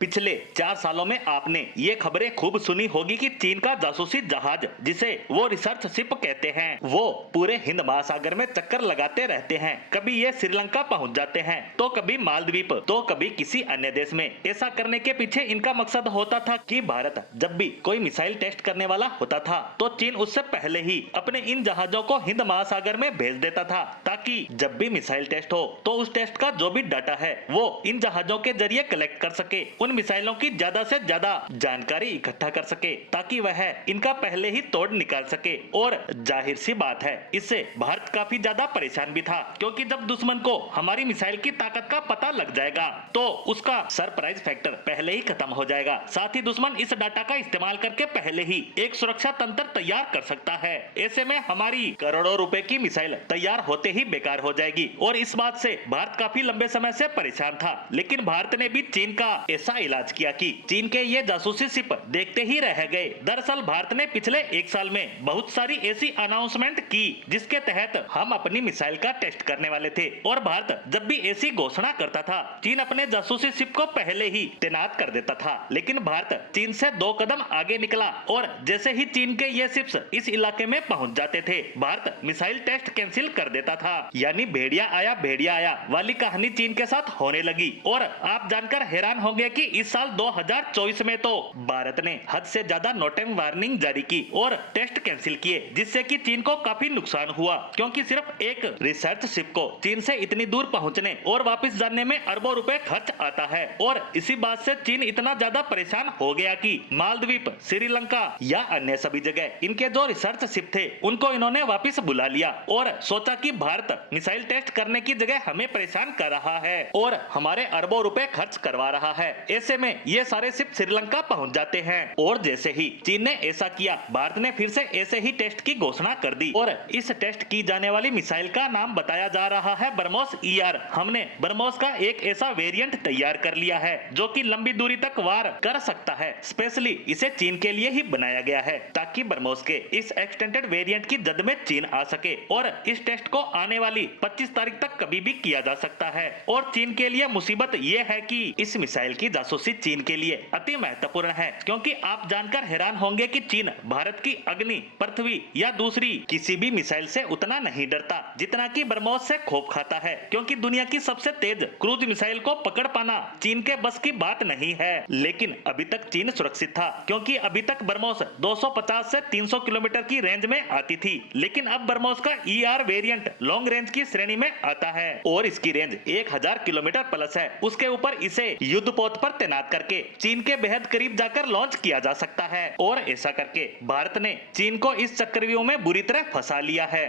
पिछले 4 सालों में आपने ये खबरें खूब सुनी होगी कि चीन का जासूसी जहाज, जिसे वो रिसर्च शिप कहते हैं, वो पूरे हिंद महासागर में चक्कर लगाते रहते हैं। कभी ये श्रीलंका पहुंच जाते हैं, तो कभी मालदीव, तो कभी किसी अन्य देश में। ऐसा करने के पीछे इनका मकसद होता था कि भारत जब भी कोई मिसाइल टेस्ट करने वाला होता था, तो चीन उससे पहले ही अपने इन जहाजों को हिंद महासागर में भेज देता था, ताकि जब भी मिसाइल टेस्ट हो तो उस टेस्ट का जो भी डाटा है वो इन जहाजों के जरिए कलेक्ट कर सके, उन मिसाइलों की ज्यादा से ज्यादा जानकारी इकट्ठा कर सके, ताकि वह इनका पहले ही तोड़ निकाल सके। और जाहिर सी बात है, इससे भारत काफी ज्यादा परेशान भी था, क्योंकि जब दुश्मन को हमारी मिसाइल की ताकत का पता लग जाएगा तो उसका सरप्राइज फैक्टर पहले ही खत्म हो जाएगा। साथ ही दुश्मन इस डाटा का इस्तेमाल करके पहले ही एक सुरक्षा तंत्र तैयार कर सकता है। ऐसे में हमारी करोड़ों रुपए की मिसाइल तैयार होते ही बेकार हो जाएगी। और इस बात से भारत काफी लंबे समय से परेशान था, लेकिन भारत ने भी चीन का ऐसा इलाज किया कि चीन के ये जासूसी शिप देखते ही रह गए। दरअसल भारत ने पिछले 1 साल में बहुत सारी ऐसी अनाउंसमेंट की जिसके तहत हम अपनी मिसाइल का टेस्ट करने वाले थे, और भारत जब भी ऐसी घोषणा करता था, चीन अपने जासूसी शिप को पहले ही तैनात कर देता था। लेकिन भारत चीन से 2 कदम आगे निकला, और जैसे ही चीन के ये शिप्स इस इलाके में पहुंच जाते थे, भारत मिसाइल टेस्ट कैंसिल कर देता था। यानी भेड़िया आया वाली कहानी चीन के साथ होने लगी। और आप जानकर हैरान होंगे कि इस साल 2024 में तो भारत ने हद से ज्यादा नोटिंग वार्निंग जारी की और टेस्ट कैंसिल किए, जिससे कि चीन को काफी नुकसान हुआ, क्योंकि सिर्फ एक रिसर्च शिप को चीन से इतनी दूर पहुंचने और वापस जाने में अरबों रुपए खर्च आता है। और इसी बात से चीन इतना ज्यादा परेशान हो गया कि मालदीव, श्रीलंका या अन्य सभी जगह इनके जो रिसर्च शिप थे उनको इन्होंने वापस बुला लिया, और सोचा कि भारत मिसाइल टेस्ट करने की जगह हमें परेशान कर रहा है और हमारे अरबों रुपए खर्च करवा रहा है। ऐसे में ये सारे शिप श्रीलंका पहुंच जाते हैं, और जैसे ही चीन ने ऐसा किया, भारत ने फिर से ऐसे ही टेस्ट की घोषणा कर दी। और इस टेस्ट की जाने वाली मिसाइल का नाम बताया जा रहा है ब्रह्मोस ER। हमने ब्रह्मोस का एक ऐसा वेरिएंट तैयार कर लिया है जो कि लंबी दूरी तक वार कर सकता है। स्पेशली इसे चीन के लिए ही बनाया गया है, ताकि ब्रह्मोस के इस एक्सटेंडेड वेरिएंट की जद में चीन आ सके। और इस टेस्ट को आने वाली 25 तारीख तक कभी भी किया जा सकता है। और चीन के लिए मुसीबत ये है कि इस मिसाइल की जासूसी चीन के लिए अति महत्वपूर्ण है, क्योंकि आप जानकर हैरान होंगे कि चीन भारत की अग्नि, पृथ्वी या दूसरी किसी भी मिसाइल से उतना नहीं डरता जितना कि ब्रह्मोस से खौफ खाता है, क्योंकि दुनिया की सबसे तेज क्रूज मिसाइल को पकड़ पाना चीन के बस की बात नहीं है। लेकिन अभी तक चीन सुरक्षित था, क्योंकि अभी तक ब्रह्मोस 250 से 300 किलोमीटर की रेंज में आती थी, लेकिन अब ब्रह्मोस का ER वेरिएंट लॉन्ग रेंज की श्रेणी में आता है, और इसकी रेंज 1000 किलोमीटर प्लस है। उसके ऊपर इसे युद्धपोत पर तैनात करके चीन के बेहद करीब जाकर लॉन्च किया जा सकता है। और ऐसा करके भारत ने चीन को इस चक्रव्यूह में बुरी तरह फंसा लिया है।